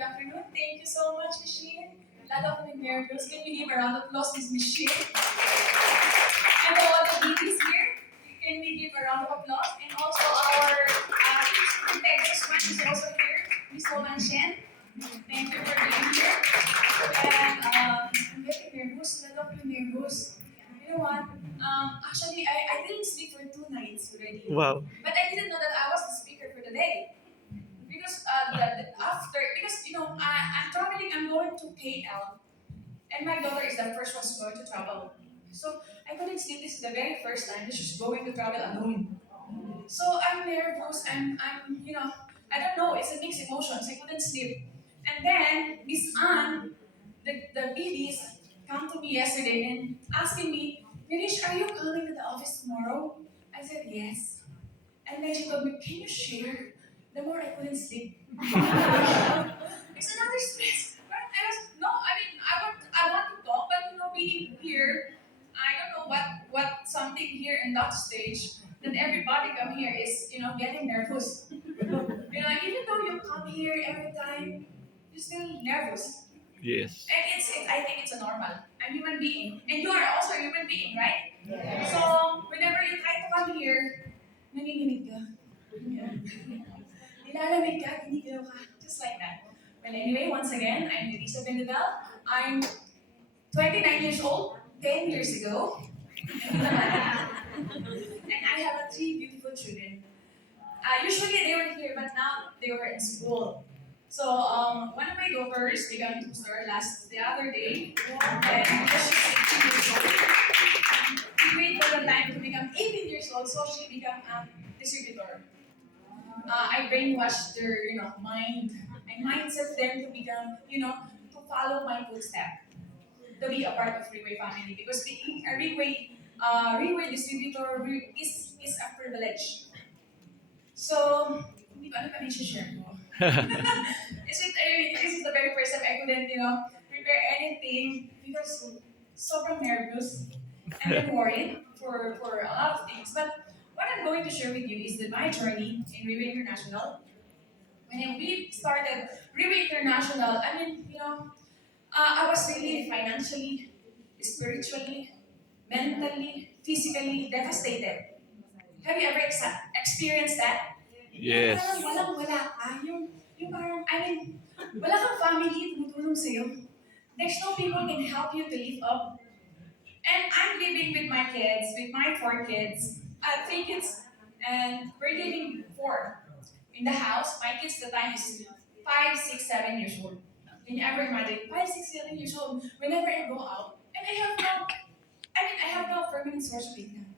good afternoon. Thank you so much, Michelle. Lot of nervous. Can we give a round of applause to Michelle? And to all the ladies here, can we give a round of applause? And also our Integrous one is also here, Miss Loman Shen. Thank you for being here. And I'm getting nervous, lot of nervous. You know what? Actually, I didn't sleep for 2 nights already. Wow. But I didn't know that I was the speaker for the day. Because after, because I'm traveling, I'm going to KL, and my daughter is the first one going to travel. So I couldn't sleep. This is the very first time that she's going to travel alone. So I'm nervous. I don't know. It's a mixed emotions. I couldn't sleep. And then Miss Anne, the BDs, come to me yesterday and asking me, Nerish, are you coming to the office tomorrow? I said yes. And then she told me, can you share? The more I couldn't sleep. It's another stress. Right? I want to talk, but being here, I don't know what something here in that stage that everybody come here is getting nervous. Even though you come here every time, you're still nervous. Yes. And I think it's a normal. I'm human being, and you are also a human being, right? So whenever you try to come here, nanginginig ka. Yeah. Nilalamig ka, ginigilaw ka, just like that. Well, anyway, once again, I'm Elisa Benedal. I'm 29 years old, 10 years ago. And I have three beautiful children. Usually they were here, but now they were in school. So one of my daughters began to start the other day, and she's 18 years old. We wait for the time to become 18 years old, so she became a distributor. I brainwashed their mind. I mindset them to become to follow my footsteps, to be a part of Freeway family because being a Freeway distributor is a privilege. So, hindi ko ano pa rin share ko. This is the very first time I couldn't, prepare anything because sobrang nervous and then worried for a lot of things. But what I'm going to share with you is that my journey in River International. When we started River International, I was really financially, spiritually, mentally, physically devastated. Have you ever experienced that? Yung Yes. parang walang-wala ka. Yung parang, wala kang family tumutulong sa'yo. There's no people can help you to live up. And I'm living with my kids, with my 4 kids, 3 kids, and we're living four in the house. My kids, the time is 5, 6, 7 years old. Can you ever imagine? 5, 6, 7 years old. Whenever I go out, and I have no permanent source of income.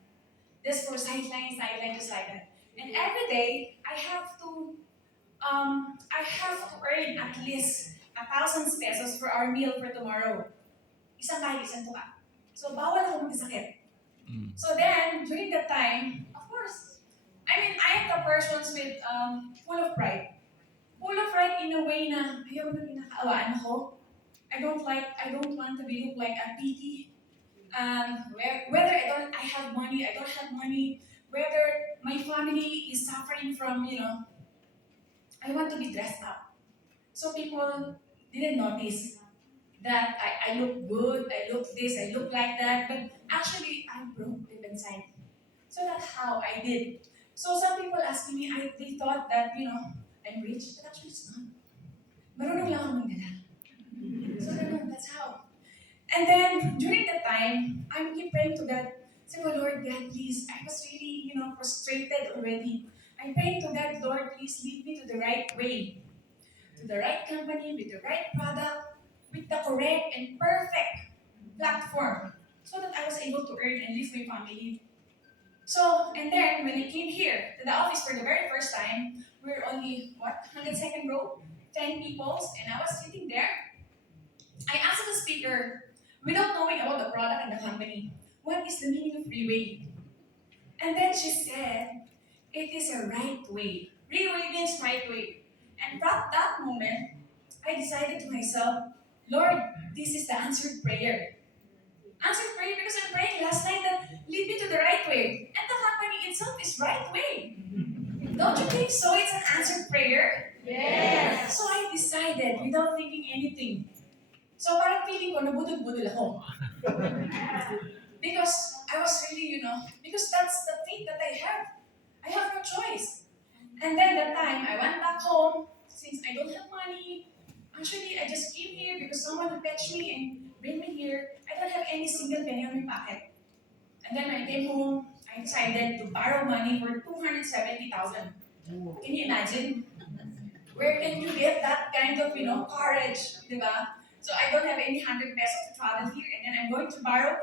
Just for sideline, just like that. And every day, I have to earn at least 1,000 pesos for our meal for tomorrow. Isang kahit isang tuka. So, bawal ako magkasakit. Mm. So then, during that time, of course, I am the persons with full of pride. Full of pride in a way na ayaw na pinakaawaan ako. I don't want to be look like a pity. Whether I have money, I don't have money, whether my family is suffering from, I want to be dressed up. So people didn't notice that I look good, I look this, I look like that, but actually I'm broke deep inside. So that's how I did. So some people asking me, they thought that, I'm rich, but actually it's not. Marunong lang ako magdala. So that's how. And then during that time, I keep praying to God. Say, oh Lord God, please. I was really, frustrated already. I'm praying to God, Lord, please lead me to the right way, to the right company, with the right product, with the correct and perfect platform, so that I was able to earn and live my family. So, and then when I came here to the office for the very first time, we were only, 102nd row, 10 people, and I was sitting there. I asked the speaker, without knowing about the product and the company, what is the meaning of freeway? And then she said, it is a right way. Freeway means right way. And from that moment, I decided to myself, Lord, this is the answered prayer. Answered prayer because I'm praying last night that lead me to the right way. And the company itself is right way. Don't you think so? It's an answered prayer. Yes. So I decided without thinking anything. So parang feeling ko nabudol-budol ako. Because I was really, because that's the faith that I have. I have no choice. And then that time, I went back home. Since I don't have money, actually, I just came here because someone would fetch me and bring me here. I don't have any single penny on my pocket. And then when I came home, I decided to borrow money for 270,000. Can you imagine? Where can you get that kind of, courage, diba? So I don't have any 100 pesos to travel here, and then I'm going to borrow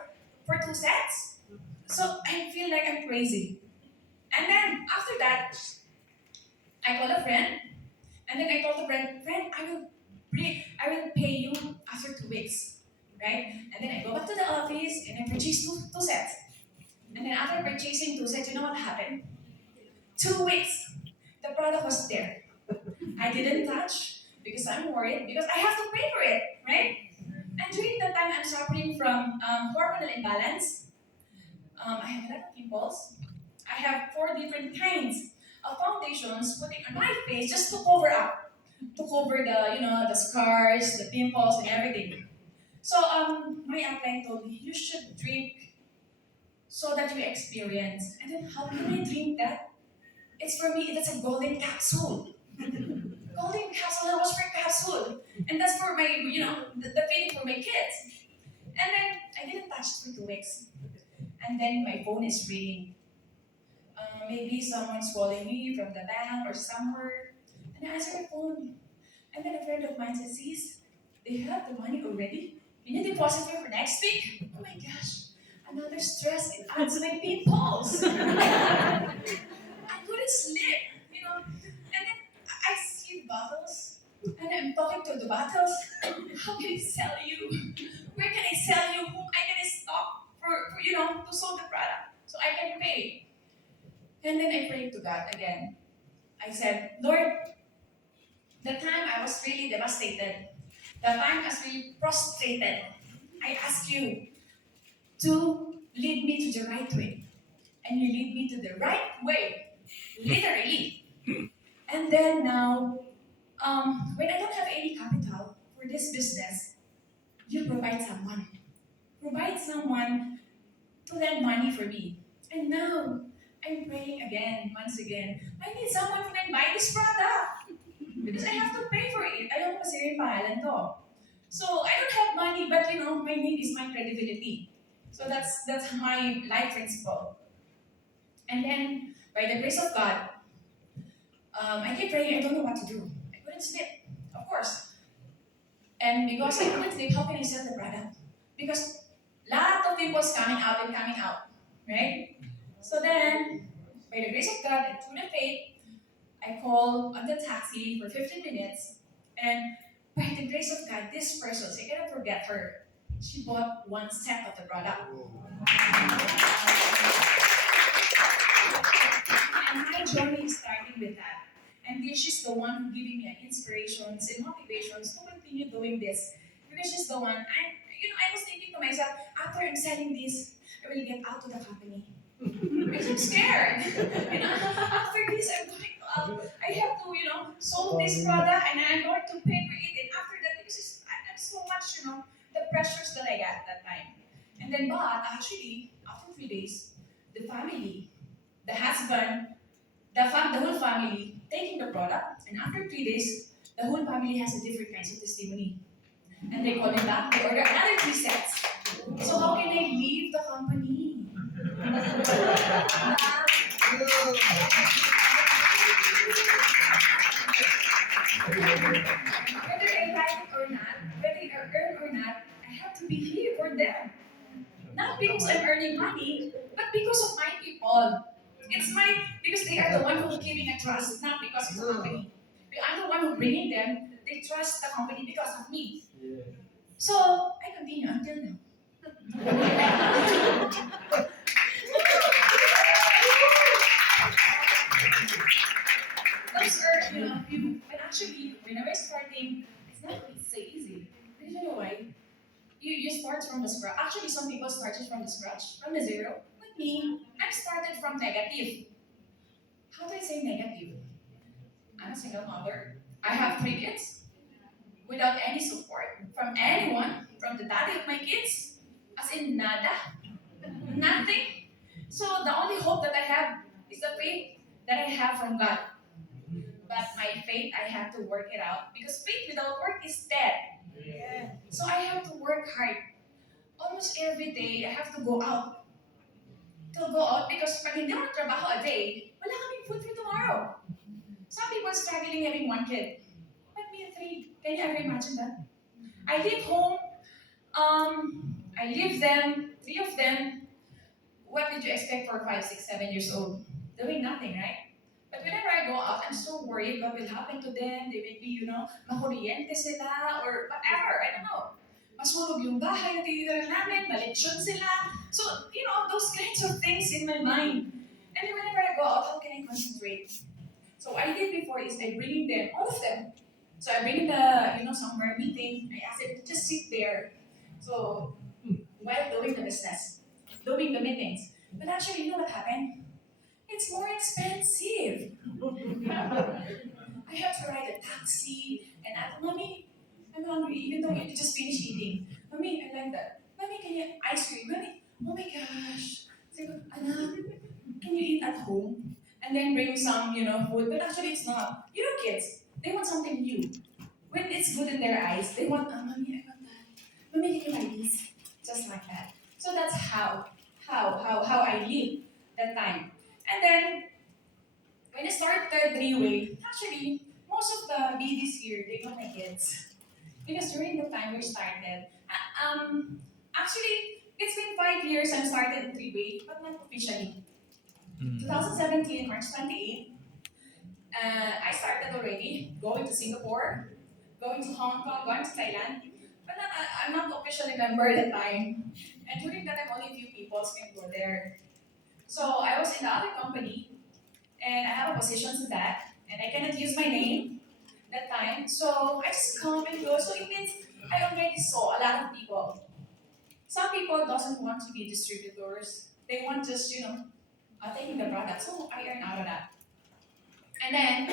for 2 sets. So I feel like I'm crazy. And then after that, I called a friend, and then I told the friend, I will pay you after 2 weeks, right? And then I go back to the office and I purchase two sets. And then after purchasing 2 sets, you know what happened? 2 weeks, the product was there. I didn't touch because I'm worried because I have to pay for it, right? And during that time, I'm suffering from hormonal imbalance. I have a lot of pimples. I have 4 different kinds of foundations putting on my face just to cover up, to cover the scars, the pimples, and everything. So my upline told me you should drink so that you experience. And then how can I drink that? It's for me. That's a golden capsule. Golden capsule. How much per capsule? And that's for my the feeding for my kids. And then I didn't touch it for 2 weeks. And then my phone is ringing. Maybe someone's calling me from the bank or somewhere. And I answer the phone. And then a friend of mine says, Sis, they have the money already. Can you deposit me for next week? Oh my gosh. Another stress. It adds my pimples. I couldn't sleep, And then I see bottles. And I'm talking to the bottles. How can I sell you? Where can I sell you? Whom I can stop for to sell the product so I can pay? And then I prayed to God again. I said, Lord, the time I was really devastated, the time I was really prostrated, I ask you to lead me to the right way. And you lead me to the right way, literally. And then now, when I don't have any capital for this business, you provide someone. Provide someone to lend money for me. And now, I'm praying again, once again. I need someone who can buy this product. Because I have to pay for it. I don't kasi rin pangalan to. So I don't have money, but my name is my credibility. So that's my life principle. And then, by the grace of God, I keep praying. I don't know what to do. I couldn't sleep, of course. And because I couldn't sleep, how can I sell the product? Because lot of people's coming out, right? So then, by the grace of God and through the faith, I call on the taxi for 15 minutes, and by the grace of God, this person, I cannot forget her. She bought 1 set of the product. And my journey is starting with that. And she's the one who giving me inspirations and motivations to continue doing this. Because she's the one, I was thinking to myself, after I'm selling this, I will get out of the company. Because I'm scared. After this, I'm going to, I have to, sold this product and I'm going to pay for it. And after that, because I'm so much, the pressures that I got that time. And then, but actually, after 3 days, the family, the husband, the whole family taking the product, and after 3 days, the whole family has a different kinds of testimony. And they call me back, they order another 3 sets. So how can I leave the company? Whether I like it or not, whether I earn or not, I have to be here for them. Not because I'm earning money, but because of my people. It's my because they are the one who's giving a trust, not because of the company. I'm the one who bringing them. They trust the company because of me. So I continue until now. Those are few. But actually, when I was starting, it's not so easy. Because you know why? You start from the scratch. Actually, some people started from the scratch, from the zero. But me, I started from negative. How do I say negative? I'm a single mother. I have 3 kids. without any support from anyone, from the daddy of my kids, as in nada, nothing. So the only hope that I have is the faith that I have from God. But my faith, I have to work it out because faith without work is dead. So I have to work hard. Almost every day, I have to go out because pag hindi ako trabaho a day, wala kaming food for tomorrow. Some people struggling having one kid. But me at three. Can you ever imagine that? I leave home, I leave them, three of them. What did you expect for 5, 6, 7 years old? Doing nothing, right? But whenever I go out, I'm so worried what will happen to them. They may be, makuryente sila or whatever. I don't know. Masunog yung bahay na tinitira namin, malitsyon sila. So, those kinds of things in my mind. And then whenever I go out, how can I concentrate? So what I did before is I bring them, all of them. So I bring somewhere meeting. I ask them to just sit there. So while doing the business, doing the meetings. But actually, you know what happened? It's more expensive. I have to ride a taxi and ask, Mommy, I'm hungry, even though you just finished eating. Mommy, I like that. Mommy, can you ice cream? Mommy, oh my gosh. Sabi ko, anak, can you eat at home? And then bring some, food. But actually, it's not. Kids, they want something new. When it's good in their eyes, they want, Mommy, I want that. Mommy, can you buy this? Just like that. So that's how I live that time. And then when I started three-way, actually, most of the babies here, they know my kids. Because during the time we started, actually, it's been 5 years I started in three-way, but not officially. 2017, March 28th, I started already going to Singapore, going to Hong Kong, going to Thailand. But I'm not officially member at the time. And during that time, only a few people can go there. So I was in the other company, and I have a position to that, and I cannot use my name that time. So I just come and go. So it means I already saw a lot of people. Some people doesn't want to be distributors. They want just, taking the product. So I earn out of that. And then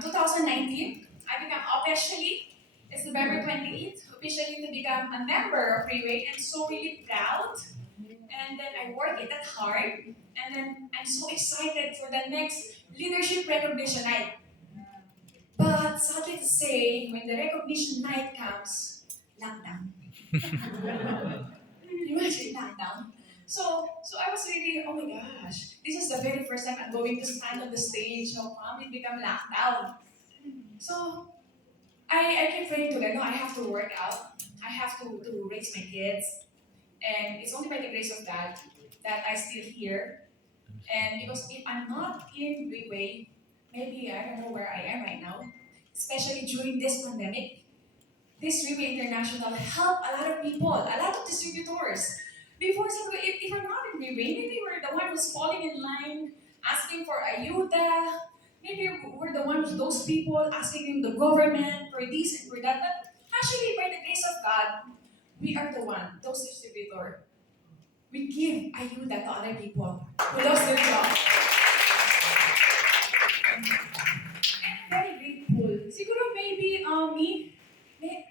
2019, I became officially, it's November 28th, officially to become a member of Freeway and so really proud. And then I work it that hard. And then I'm so excited for the next leadership recognition night. But sadly to say, when the recognition night comes, lockdown. Imagine lockdown. So I was really, oh my gosh, this is the very first time I'm going to stand on the stage. How come it become lockdown? So I kept praying to God, no, I have to work out. I have to raise my kids. And it's only by the grace of God that I still here. And because if I'm not in the way, maybe I don't know where I am right now. Especially during this pandemic, this Freeway International helped a lot of people, a lot of distributors. Before, if we're not in Freeway, maybe we're the one who's falling in line, asking for ayuda. Maybe we're the ones, those people asking the government for this and for that. But actually, by the grace of God, we are the one, those distributors. We give ayuda to other people who lost their job. I'm very grateful. Siguro maybe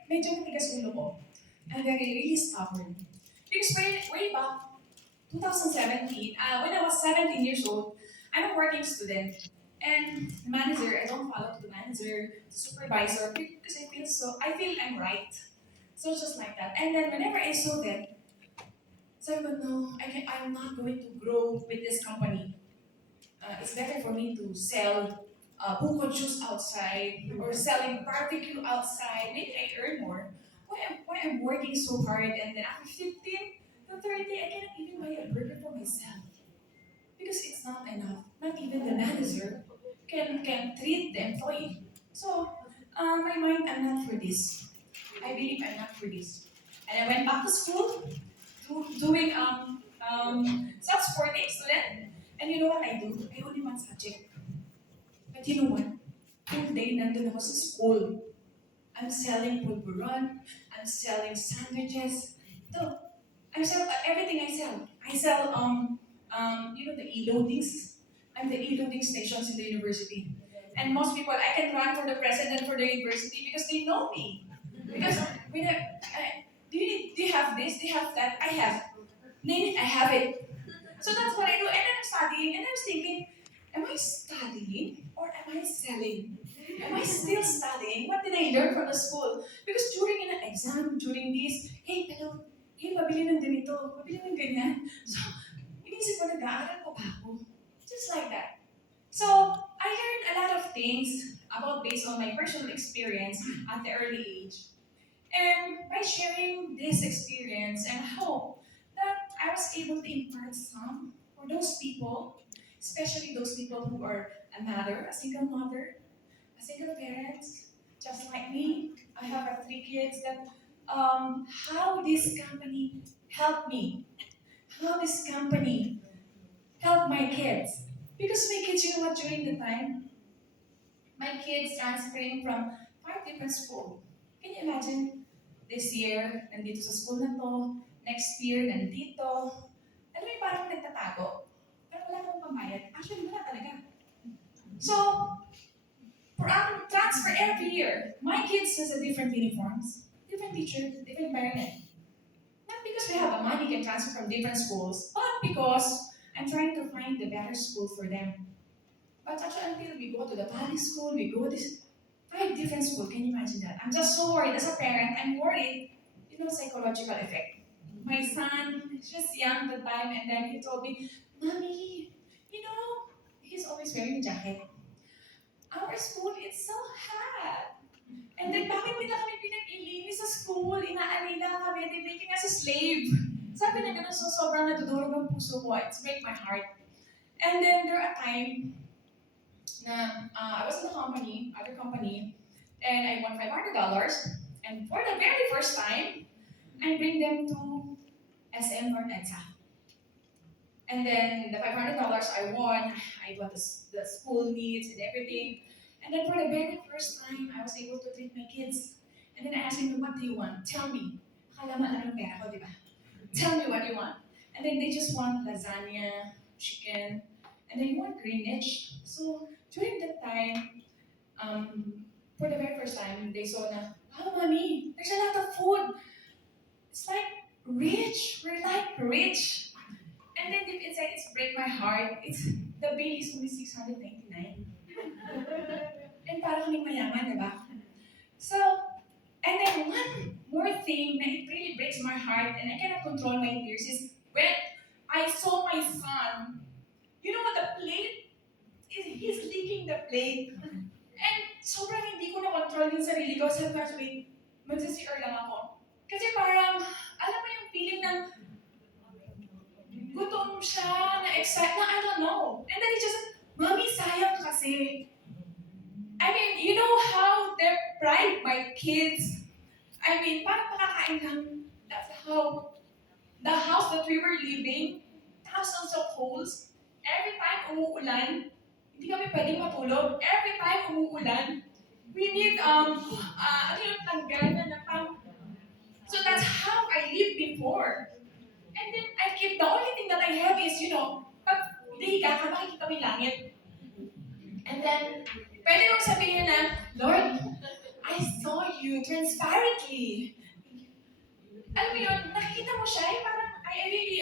medyo matigas ulo ko. I'm very really stubborn. Because way back 2017, when I was 17 years old, I'm a working student. And the manager, I don't follow the manager, the supervisor, because I feel I'm right. So just like that. And then whenever I saw them, sabi ko, no, I'm not going to grow with this company. It's better for me to sell buko juice outside or selling barbecue outside. Maybe I earn more. Why I'm working so hard and then after 15 to 30, I cannot even buy a burger for myself because it's not enough. Not even the manager can treat the employee. So, my mind, I'm not for this. I believe I'm not for this. And I went back to school doing self-supporting student. And you know what I do? I only one subject. But you know what? Whole day nandun ako sa school. I'm selling pulburon. I'm selling sandwiches. So, I sell everything I sell. I sell the e-loadings. I'm the e-loading stations in the university. And most people, I can run for the president for the university because they know me. Because when do you have this? Do you have that? I have. Name it, I have it. So that's what I do. And then I'm studying, and I was thinking, am I studying or am I selling? Am I still studying? What did I learn from the school? Because during an exam, during this, hey, hello, hey, pabili ng ganito, pabili ng ganyan. So, inisip ko, nag-aaral pa ba ako? Just like that. So, I learned a lot of things about based on my personal experience at the early age. And by sharing this experience and hope that I was able to impart some for those people, especially those people who are a mother, a single mother, a single parent, just like me. I have three kids that how this company helped me, how this company helped my kids. Because my kids, you know what, during the time, my kids transferring from five different schools. Can you imagine? This year, nandito sa school na to. Next year, nandito. Alam mo yung parang nagtatago. Pero wala akong pambayad. Actually, wala talaga. So, for our transfer every year, my kids has a different uniforms, different teachers, different environment. Not because we have a money can transfer from different schools, but because I'm trying to find the better school for them. But actually, until we go to the public school, we go this five different school. Can you imagine that? I'm just so worried as a parent. I'm worried, psychological effect. My son, he's just young at the time, and then he told me, "Mommy, he's always wearing a jacket. Our school is so hot. And then bakit nila kami pinag-ilinis sa school? Inaalila kami, they making us a slave." Sabi na ganun, so sobrang nadudurog ang puso ko. It's break my heart. And then there are time na I was in a company, other company, and I won $500. And for the very first time, I bring them to SM or EDSA. And then the $500 I won, I got the school needs and everything. And then for the very first time, I was able to treat my kids. And then I asked them, what do you want? Tell me. Akala mo alam ng pera ko, di ba? Tell me what you want. And then they just want lasagna, chicken, and they want Greenwich. So during that time, for the very first time, they saw na, wow, mommy, there's a lot of food. It's like rich. We're like rich. And then deep inside, it's break my heart. It's the bill is only 699. And para kaming mayaman, di ba? So, and then one more thing that it really breaks my heart and I cannot control my tears is when I saw my son, you know what the plate is, he's licking the plate. And sobrang hindi ko na-control yung sarili ko. Sabi ko, wait, magsa-CR lang ako. Kasi parang, alam mo yung feeling ng gutom siya, na-excite, na I don't know. And then he just, Mommy, sayang kasi. I mean, you know how deprived my kids, I mean, parang makakain lang. That's how, the house that we were living, thousands of holes. Every time umuulan, hindi kami pwedeng matulog. Every time umuulan, we need, ano yung tanggal na pang, so that's how I lived before. And then I keep, the only thing that I have is, pag lihiga ka, makikita mo yung langit. And then, pwede mong sabihin na, Lord, I saw you transparently. Alam mo yun, nakikita mo siya, parang, I really,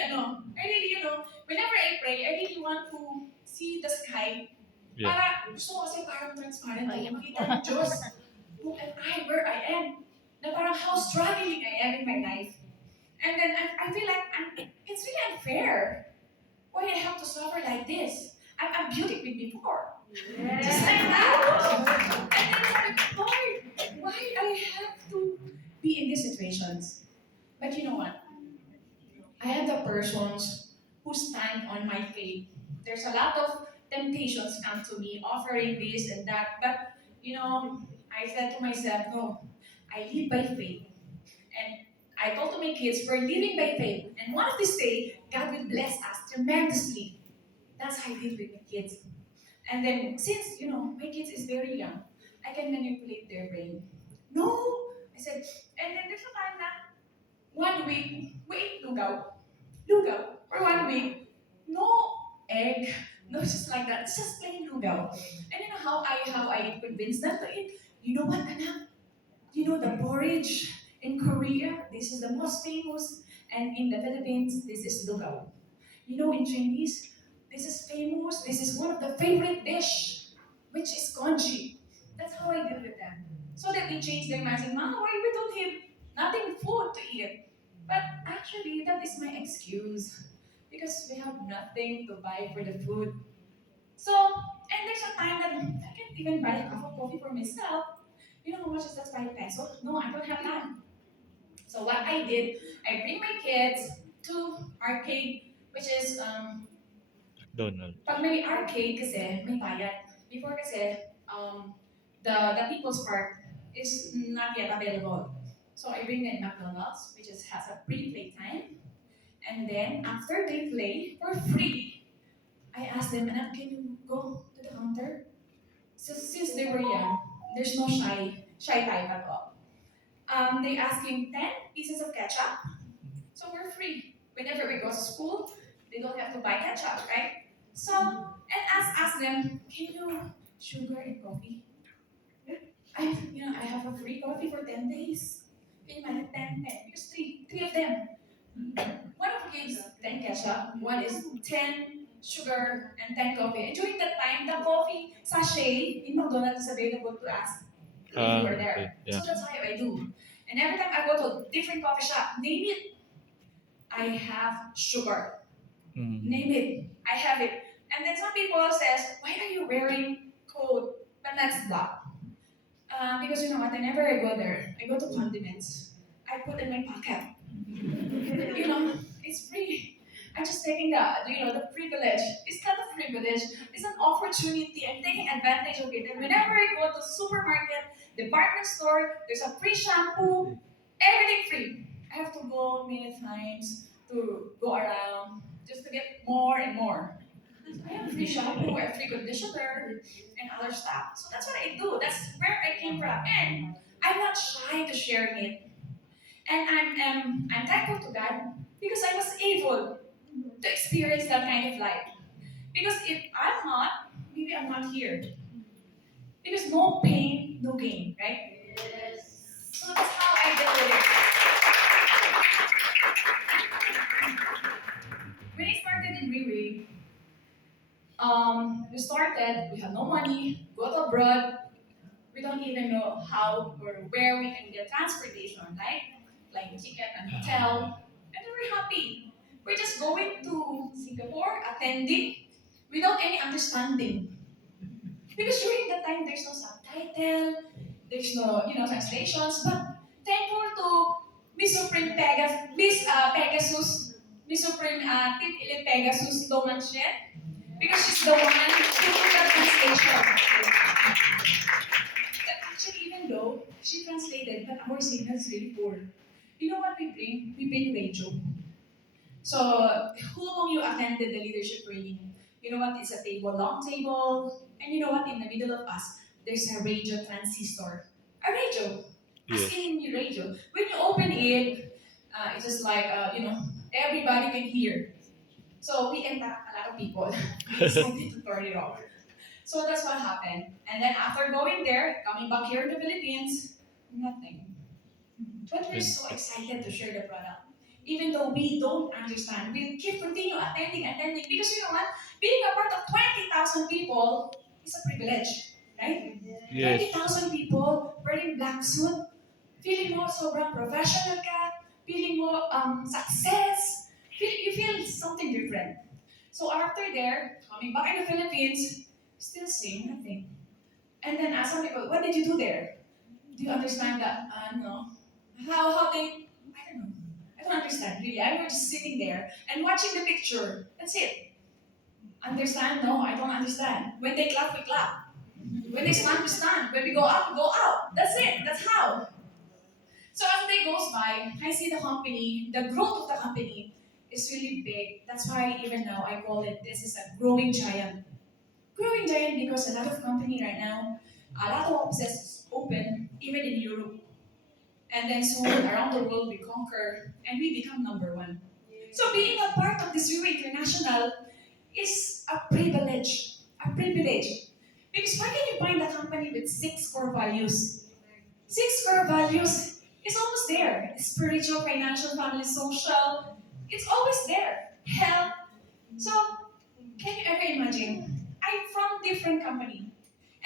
whenever I pray, I really want to see the sky. Yeah. Para, gusto ko kasi parang transparent, makita ng Diyos, who am I, where I am, na parang how struggling I am in my life. And then I feel like it's really unfair. Why I have to suffer like this? I'm beautiful before. Yes. Just like that. And then I'm like, Lord, why I have to be in these situations? But you know what? I am the persons who stand on my faith. There's a lot of temptations come to me, offering this and that. But, I said to myself, no, I live by faith. And I told to my kids, we're living by faith. And one of this day, God will bless us tremendously. That's how I live with my kids. And then, since, my kids is very young, I can manipulate their brain. No! I said, and then there's a time na, 1 week, we eat lugaw. Lugaw. For 1 week. No egg, No, it's just like that. It's just plain lugaw. And you know how I convinced them to eat? You know what, anak? You know the porridge in Korea? This is the most famous. And in the Philippines, this is lugaw. You know, in Chinese, this is famous. This is one of the favorite dish, which is congee. That's how I deal with them. So that they change their mind and Mom, why we don't have nothing food to eat? But actually, that is my excuse because we have nothing to buy for the food. So, and there's a time that I can't even buy a cup of coffee for myself. You know how much is that? 5 pesos? No, I don't have that. So what I did, I bring my kids to arcade, which is Donald. pag may arcade kasi, may bayad. Before kasi, the People's Park is not yet available. So I bring them McDonald's, which is, has a pre-play time. And then after they play for free, I ask them, Anak, can you go to the counter? So since they were young, there's no shy type at all. They asking 10 pieces of ketchup, so we're free. Whenever we go to school, they don't have to buy ketchup, right? So, and ask them, can you sugar and coffee? I have a free coffee for 10 days. Can you imagine 10? Because three of them. One of gives 10 ketchup, one is 10 sugar and 10 coffee. And during that time, the coffee sachet in McDonald's is available to us if you Ah, were okay. there. Yeah. So that's how I do. And every time I go to a different coffee shop, name it, I have sugar. Mm. Name it, I have it. And then some people says, why are you wearing coat but not black? Because you know what, whenever I go there, I go to condiments. I put in my pocket. You know, it's free. I'm just taking the privilege. It's not a privilege. It's an opportunity. I'm taking advantage of it. And whenever I go to supermarket, department store, there's a free shampoo, everything free. I have to go many times to go around just to get more and more. So I have free shampoo, I have free conditioner, and other stuff. So that's what I do. That's where I came from. And I'm not shy to sharing it. And I'm thankful to God because I was able to experience that kind of life. Because if I'm not, maybe I'm not here. Because no pain, no gain, right? So that's how I deal with it. When I started in Riri, we have no money, go to abroad, we don't even know how or where we can get transportation, right? Like ticket and hotel, and we're happy. We're just going to Singapore, attending, without any understanding. Because during that time, there's no subtitle, there's no, translations, but thankful to Miss Supreme Pegasus, Miss Supreme Tip Elite Pegasus Lomanchet, because she's the one who did the translation. But actually, even though she translated, but our signal is really poor. You know what we bring? We bring radio. So, who among you attended the leadership training? You know what? It's a table, long table, and you know what? In the middle of us, there's a radio transistor. A radio. As Yes. in radio. When you open it, it's just like, everybody can hear. So we impact a lot of people. We decided to turn it off. So that's what happened. And then after going there, coming back here in the Philippines, nothing. But we're so excited to share the product. Even though we don't understand, we keep continue attending, because you know what? Being a part of 20,000 people is a privilege, right? Yes. 20,000 people wearing black suit, feeling more sobrang professional ka, feeling more success, you feel something different. So after there, coming back in the Philippines, still saying nothing. And then ask some people, what did you do there? Do you understand that? No. How they, I don't know. I don't understand really. I was just sitting there and watching the picture. That's it. Understand? No, I don't understand. When they clap, we clap. When they stand, we stand. When we go out, we go out. That's it. That's how. So as the day goes by, I see the company, the growth of the company is really big. That's why even now I call it this is a growing giant. Growing giant because a lot of company right now, a lot of offices open, even in Europe. And then soon around the world we conquer and we become number one. So being a part of this Euro International, is a privilege. A privilege. Because where can you find a company with six core values? Six core values is almost there. Spiritual, financial, family, social. It's always there. Health. So can you ever imagine? I'm from different company.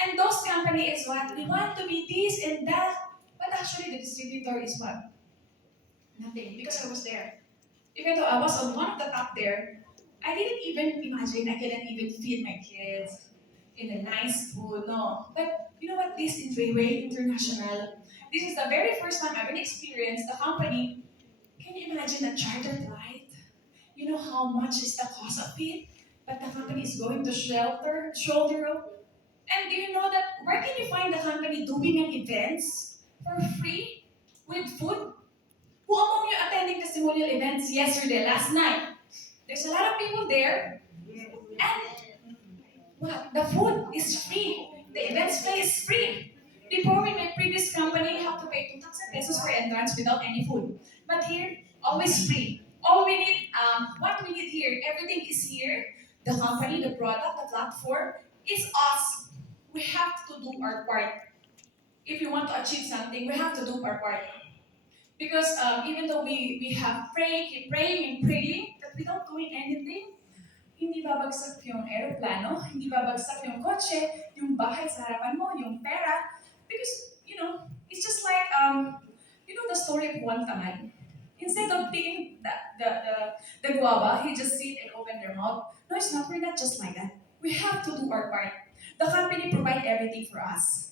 And those company is what? We want to be this and that. But actually the distributor is what? Nothing. Because I was there. Even though I was on one of the top there, I didn't even imagine I couldn't even feed my kids in a nice food. No. But you know what? This is Railway International. This is the very first time I've been experienced the company. Can you imagine a charter flight? You know how much is the cost of it? But the company is going to shoulder. And do you know that where can you find the company doing an events for free with food? Who among you attending testimonial events yesterday, last night? There's a lot of people there, and what? The food is free. The events fee is free. Before in my previous company, you have to pay 2,000 pesos for entrance without any food. But here, always free. All we need, what we need here, everything is here. The company, the product, the platform is us. We have to do our part. If you want to achieve something, we have to do our part. Because even though we have prayed, keep praying and praying, but without doing anything, hindi babagsak yung aeroplano, hindi babagsak yung kotse, yung bahay sa harapan mo, yung pera. Because, it's just like, the story of one tamad. Instead of picking the guava, he just sit and open their mouth. No, it's not. We're not just like that. We have to do our part. The company provide everything for us.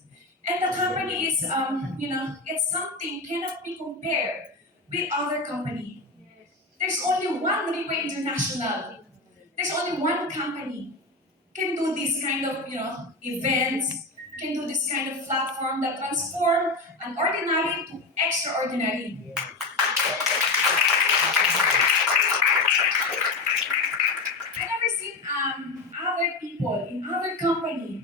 And the company is, it's something cannot be compared with other company. There's only one Riway International. There's only one company can do this kind of, events, can do this kind of platform that transform an ordinary to extraordinary. I never seen other people in other company,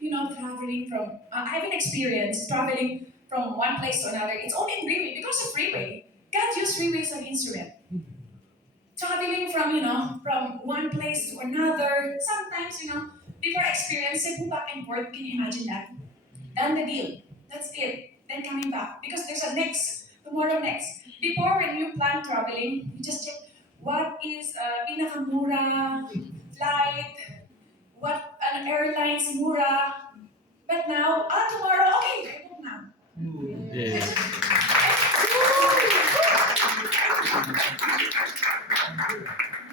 traveling from. I've been experienced traveling from one place to another. It's only in freeway because of freeway. God used freeway as an instrument. Traveling from from one place to another. Sometimes before experiencing go back and forth. Can you imagine that? Done the deal. That's it. Then coming back because there's a next tomorrow next. Before when you plan traveling, you just check what is pinakamura flight, what an airline's mura. But now, tomorrow, okay, I book now. Yes.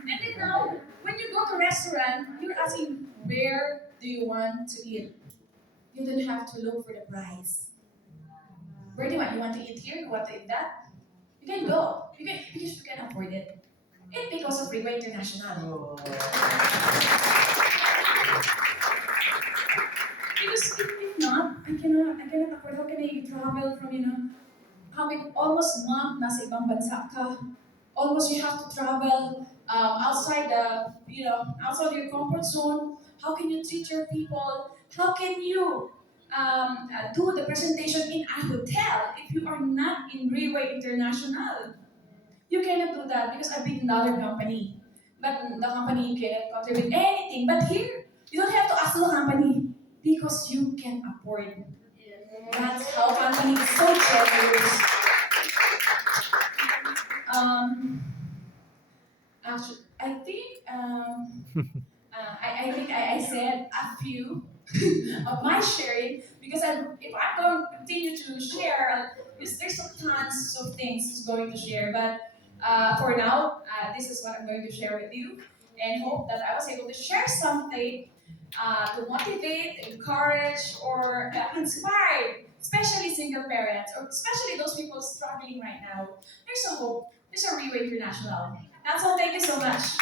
And then now, when you go to restaurant, you're asking where do you want to eat. You don't have to look for the price. Where do you want? You want to eat here? You want to eat that? You can go. You can because you can afford it. And because of Freeway International. Because if not, I cannot afford. How can I travel from how many almost month nasa ibang bansa ka? Almost you have to travel outside outside your comfort zone. How can you treat your people? How can you do the presentation in a hotel if you are not in Railway International? You cannot do that because I've been in another company. But the company cannot contribute anything. But here, you don't have to ask the company because you can afford. That's how company is so generous. Um, Actually, I think I think I said a few of my sharing because if I'm going to continue to share, there's some tons of things going to share. But for now, this is what I'm going to share with you, and hope that I was able to share something to motivate, encourage, or inspire, especially single parents or especially those people struggling right now. There's a hope. There's a Rio International. That's all. Thank you so much.